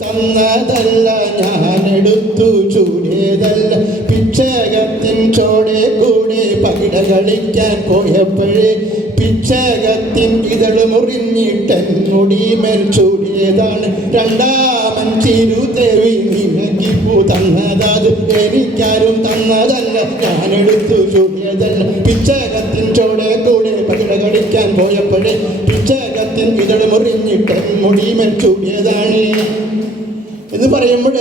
തന്നതല്ല ഞാനെടുത്തു ചൂടിയതല്ല പിച്ചകത്തിൻ ചോടെ കൂടെ പകിട കളിക്കാൻ പോയപ്പോഴേ പിച്ചകത്തിൻ ഇതള് മുറിഞ്ഞിട്ടൻ മുടിമേൽ ചൂടിയതാണ് രണ്ടാമൻ ചിരുദേവി നിനക്കിപ്പൂ തന്നതത് എനിക്കാരും തന്നതല്ല ഞാനെടുത്തു ചൂടിയതല്ല പിച്ചകത്തിൻ ചോടെ കൂടെ പകിട കളിക്കാൻ പോയപ്പോഴേ പിച്ചകത്തിൻ ഇതള് മുറിഞ്ഞിട്ടൻ മുടിമേൽ ചൂടിയതാണ് എന്ന് പറയുമ്പോൾ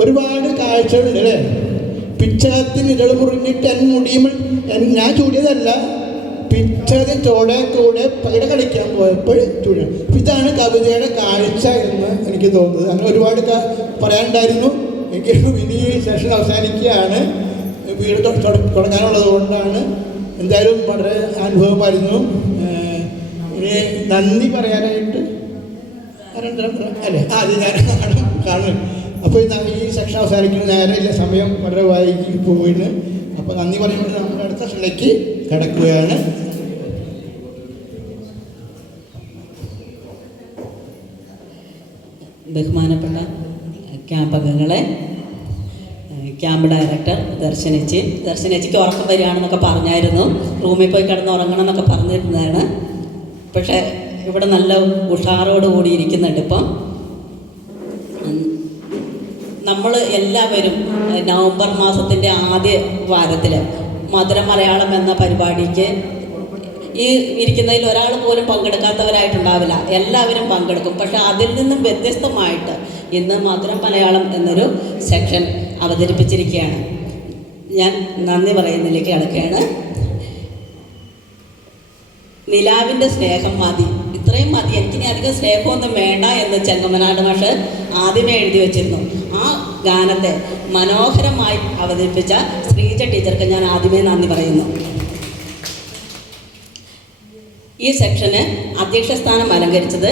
ഒരുപാട് കാഴ്ചകളുണ്ട് അല്ലേ. പിച്ചകത്തിന് ഇതൾ മുറിഞ്ഞിട്ട് മുടിയുമ്പോൾ ഞാൻ ചൂടിയതല്ല, പിച്ചകത്തിന് ചോടെ കൂടെ പകിട കളിക്കാൻ പോയപ്പോൾ ചൂടിയാണ്. ഇതാണ് കവിതയുടെ കാഴ്ച എന്ന് എനിക്ക് തോന്നുന്നത്. അങ്ങനെ ഒരുപാട് പറയാനുണ്ടായിരുന്നു. എനിക്ക് ഇനി സെഷൻ അവസാനിക്കുകയാണ്, വീട് തുടങ്ങാനുള്ളത് കൊണ്ടാണ്. എന്തായാലും വളരെ അനുഭവമായിരുന്നു. ഇനി നന്ദി പറയാനായിട്ട് അല്ലേ അത് ഞാൻ കാണും. അപ്പോൾ ഈ സെക്ഷൻ അവസാനിക്കുന്ന നേരമില്ല, സമയം വളരെ വൈകി പോയിന്. അപ്പോൾ നന്ദി പറയുമ്പോൾ നമ്മൾ അടുത്ത സെഷനിലേക്ക് കിടക്കുകയാണ്. ബഹുമാനപ്പെട്ട ക്യാമ്പ് അംഗങ്ങളെ, ക്യാമ്പ് ഡയറക്ടർ ദർശനേച്ചിക്ക് ഉറക്കം വരികയാണെന്നൊക്കെ പറഞ്ഞായിരുന്നു. റൂമിൽ പോയി കിടന്ന് ഉറങ്ങണം എന്നൊക്കെ പറഞ്ഞിരുന്നതാണ്. പക്ഷേ ഇവിടെ നല്ല ഉഷാറോട് കൂടി ഇരിക്കുന്നുണ്ട്. ഇപ്പം നമ്മൾ എല്ലാവരും നവംബർ മാസത്തിൻ്റെ ആദ്യ വാരത്തിൽ മധുര മലയാളം എന്ന പരിപാടിക്ക് ഈ ഇരിക്കുന്നതിൽ ഒരാൾ പോലും പങ്കെടുക്കാത്തവരായിട്ടുണ്ടാവില്ല, എല്ലാവരും പങ്കെടുക്കും. പക്ഷെ അതിൽ നിന്നും വ്യത്യസ്തമായിട്ട് ഇന്ന് മധുര മലയാളം എന്നൊരു സെക്ഷൻ അവതരിപ്പിച്ചിരിക്കുകയാണ്. ഞാൻ നന്ദി പറയുന്നതിലേക്ക് കിടക്കുകയാണ്. നിലാവിൻ്റെ സ്നേഹം മതി, ഇത്രയും മതി, എനിക്കിനി അധികം സ്നേഹമൊന്നും വേണ്ട എന്ന് ചെങ്ങമനാട് മാഷ് ആദ്യമേ എഴുതി വച്ചിരുന്നു. ആ ഗാനത്തെ മനോഹരമായി അവതരിപ്പിച്ച ശ്രീജ ടീച്ചർക്ക് ഞാൻ ആദ്യമേ നന്ദി പറയുന്നു. ഈ സെക്ഷന് അധ്യക്ഷ സ്ഥാനം അലങ്കരിച്ചത്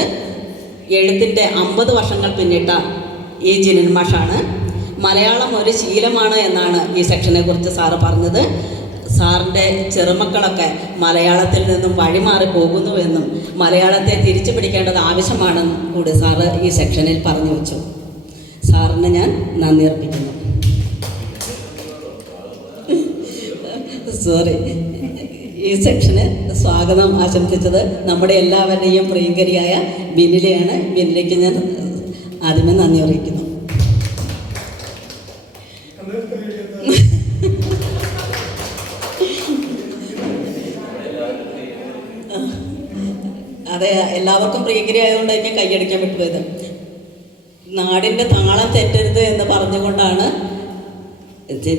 എഴുത്തിൻ്റെ 50 വർഷങ്ങൾ പിന്നിട്ട ഈ ജിനൻ മാഷാണ്. മലയാളം ഒരു ശീലമാണ് എന്നാണ് ഈ സെക്ഷനെ കുറിച്ച് സാറ് പറഞ്ഞത്. സാറിൻ്റെ ചെറുമക്കളൊക്കെ മലയാളത്തിൽ നിന്നും വഴിമാറി പോകുന്നുവെന്നും മലയാളത്തെ തിരിച്ചു പിടിക്കേണ്ടത് ആവശ്യമാണെന്നും കൂടി സാറ് ഈ സെക്ഷനിൽ പറഞ്ഞു വെച്ചു. സാറിന് ഞാൻ നന്ദി അർപ്പിക്കുന്നു. സോറി, ഈ സെക്ഷന് സ്വാഗതം ആശംസിച്ചത് നമ്മുടെ എല്ലാവരുടെയും പ്രിയങ്കരിയായ ബിനിലയാണ്. ബിനിലയ്ക്ക് ഞാൻ ആദ്യമേ നന്ദി അറിയിക്കുന്നു. അതെ, എല്ലാവർക്കും പ്രിയങ്കരി ആയതുകൊണ്ടായിരിക്കും കൈയടിക്കാൻ വിട്ടുപോയത്. നാടിൻ്റെ താളം തെറ്റരുത് എന്ന് പറഞ്ഞുകൊണ്ടാണ്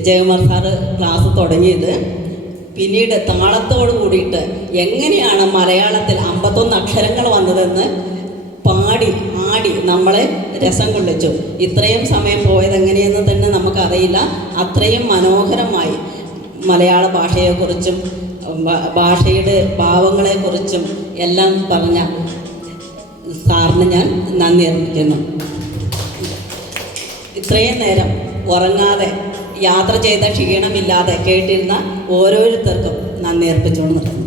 ജയകുമാർ സാറ് ക്ലാസ് തുടങ്ങിയത്. പിന്നീട് താളത്തോട് കൂടിയിട്ട് എങ്ങനെയാണ് മലയാളത്തിൽ 51 അക്ഷരങ്ങൾ വന്നതെന്ന് പാടി ആടി നമ്മളെ രസം കൊള്ളിച്ചു. ഇത്രയും സമയം പോയത് എങ്ങനെയെന്ന് തന്നെ നമുക്കറിയില്ല. അത്രയും മനോഹരമായി മലയാള ഭാഷയെക്കുറിച്ചും ഭാഷയുടെ ഭാവങ്ങളെക്കുറിച്ചും എല്ലാം പറഞ്ഞ സാറിന് ഞാൻ നന്ദി അർപ്പിക്കുന്നു. ഇത്രയും നേരം ഉറങ്ങാതെ യാത്ര ചെയ്ത ക്ഷീണമില്ലാതെ കേട്ടിരുന്ന ഓരോരുത്തർക്കും നന്ദി അർപ്പിച്ചുകൊണ്ട് നിർത്തുന്നു.